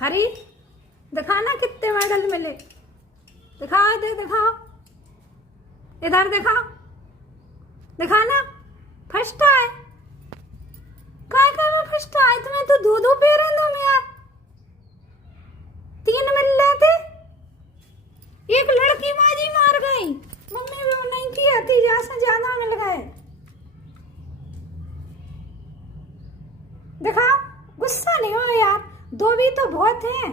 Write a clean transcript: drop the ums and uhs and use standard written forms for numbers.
हरी दिखाना कितने मेडल मिले, दिखाओ इधर, दिखाओ इधर, दिखाओ, दिखाना। फर्स्ट आए, काय में फर्स्ट आए? तुम्हें तो दो पेड़ हैं तुम यार, 3 मिल रहे थे। एक लड़की बाजी मार गई, मम्मी भी नहीं की आती, जैसे ज्यादा मिल गए। दिखाओ, गुस्सा नहीं हो यार, 2 भी तो बहुत हैं।